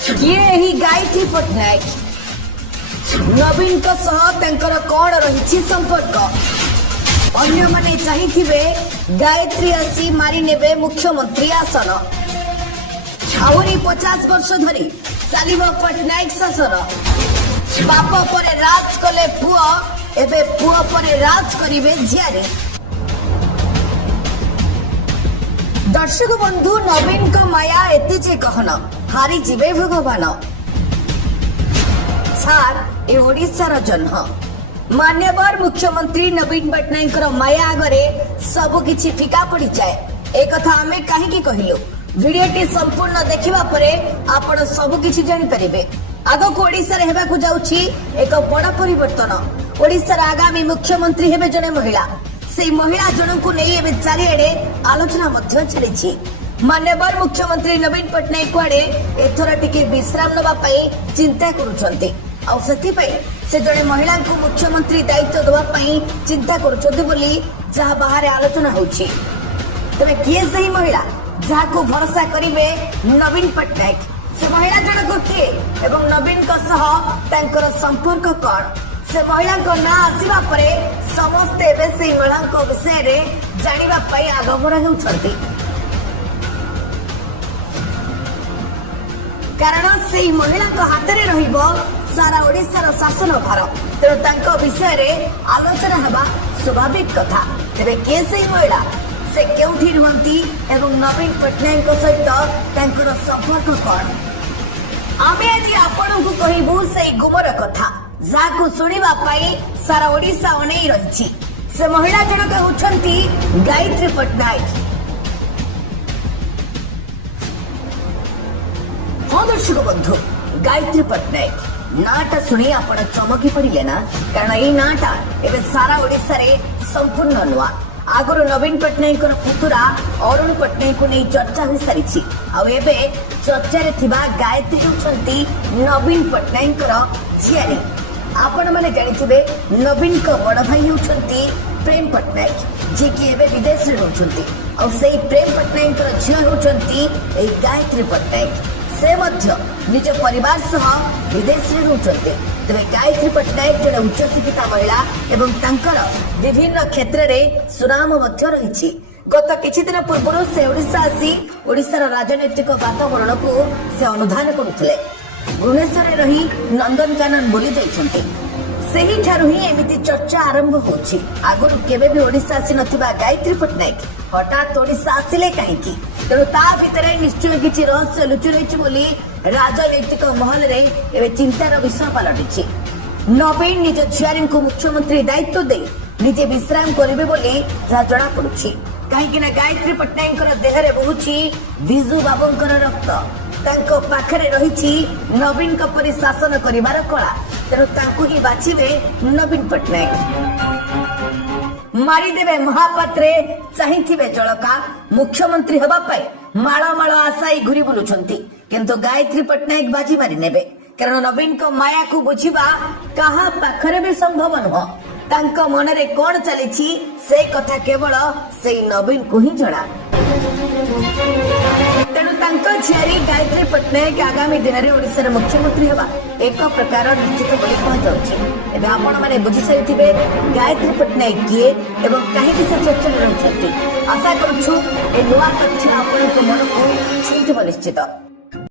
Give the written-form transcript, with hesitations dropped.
किए ही गायत्री पट्टनायक नवीन कौन रही संपर्क अन्य माने चाहिए गायत्री आसी मारी नेबे मुख्यमंत्री आसन आहरी 50 वर्ष धरी चलिब पट्टनायक शासन बाप पर राज कले पुओ एबे पुओ पर राज करिवे झियारी दर्शक बंधु नवीन का माया एते जे कहन हारी जीवे भगवान सार ए ओडिशार जन्म मान्यवर मुख्यमंत्री नवीन पट्टनायक माया आगरे सब किछि फिका पड़ी जाए एक कथा आमे काहे कहलु भिडियोटी संपूर्ण देखिबा परे आपण सब किछि जानि परिबे आगो को ओडिसा रे हेबा को जाउछि एक बड़ परिवर्तन ओडिसा आगामी मुख्यमंत्री हेबे जने महिला से महिला जनों को नहीं एवं चारिड़े आलोचना चली मान्यवर मुख्यमंत्री नवीन पट्टनायक आड़े एथर टिके विश्राम नवा चिंता करुछंती से जड़े महिला को मुख्यमंत्री दायित्व दवा चिंता करुछंती बोली जहाँ बाहर आलोचना होछि तबे किए सही महिला जहाँ को भरोसा करिवे नवीन पट्टनायक से महिला जनक किए एवं नवीन का सह तांकर संपर्क कौन से महिला ना आसवा परे समस्ते से महिला विषय रे जानिबा पई आगमन होउछंती कारण से महिला हाथ में रहिबो सारा ओडिसा शासन भार तेणु तांको विषय रे आलोचना हेबा स्वाभाविक कथा तेरे के से महिला से केउठी रुहंती एवं नवीन पट्टनायक सहित तांकर संपर्क कौन आमे आज आपन को कहिबू से गुमर कथा जाकु सुनिबा पाई सारा ओडिसा अनै रहिछि से महिला जनक होछंती गायत्री पट्टनायक हाँ दर्शक बंधु गायत्री पट्टनायक नाटा सुनी आपण चमकी पड़िले ना कारण एई नाटा एबे सारा ओडिसा रे संपूर्ण नुआ आगरो नवीन पट्टनायक पुतुरा अरुण पट्टनायक को नहीं चर्चा हो सारी आबे चर्चा रे थिबा गायत्री होछंती नवीन पट्टनायक झियारी आपण माने जानिथिबे नवीन का बड़ भाई होछंती प्रेम पट्टनायक जे कि एबे विदेश रे रहउछंती और सेही प्रेम पट्टनायक रो झिया होछंती ए गायत्री पट्टनायक से मध्य निज परिवार सह विदेश रे रहउछंती तबे गायत्री पट्टनायक जड़े उच्च शिक्षिता महिला एवं तांकर विभिन्न क्षेत्र रे सुनाम मध्य रहिछि गत किछि दिन पूर्व से ओडिशा आसी ओडिशार राजनीतिक वातावरण को से अनुधान करुथिले भुवनेश्वर रही नंदनकानन बोली जाइछंती सेही ठारु ही एमिति चर्चा आरंभ होछि आगुरु केबे भी ओडिशा आसी नथिबा गायत्री पट्टनायक हठात ओडिशा आसिले काहेकि तेणु ता भितरे निश्चय किछि रहस्य लुचि रहिछि बोली राजनैतिक महल रे एबे चिंतार विषय पलटिछि नवीन निज झियारी को मुख्यमंत्री दायित्व दे निजे विश्राम करिवे बोली जा जणा पडुछि काहेकि ना गायत्री पट्टनायक देहरे बहुछि विजू बाबूंकर रक्त तांको पाखरे रहिछि नवीन परी शासन करिवार कला तेणु तांको ही बाछिबे नवीन पट्टनायक मारिदेवे महापात्रे चाहिथिबे जळका मुख्यमंत्री हबा पाई माळ माळ आशाई घुरी बुलुछंती किंतु गायत्री पट्टनायक बाजी मारी नेबे कारण नवीन को माया को बुझिबा कहा पाखरे भी संभव नुह तांको मनरे कोन चलिछि से कथा केवल से नवीन को ही जणा तेणु तांको झियारी गायत्री पट्टनायक आगामी दिन में ओडिशार मुख्यमंत्री हेबा एक प्रकार निश्चित बोली कहजाउछि एबे आपण माने बुझि सारिथिबे गायत्री पट्टनायक किए एवं काहेकि से चर्चा रहउछंती आशा करूछु ए नुवा तथ्य आपनको मन को छुइथिब निश्चित।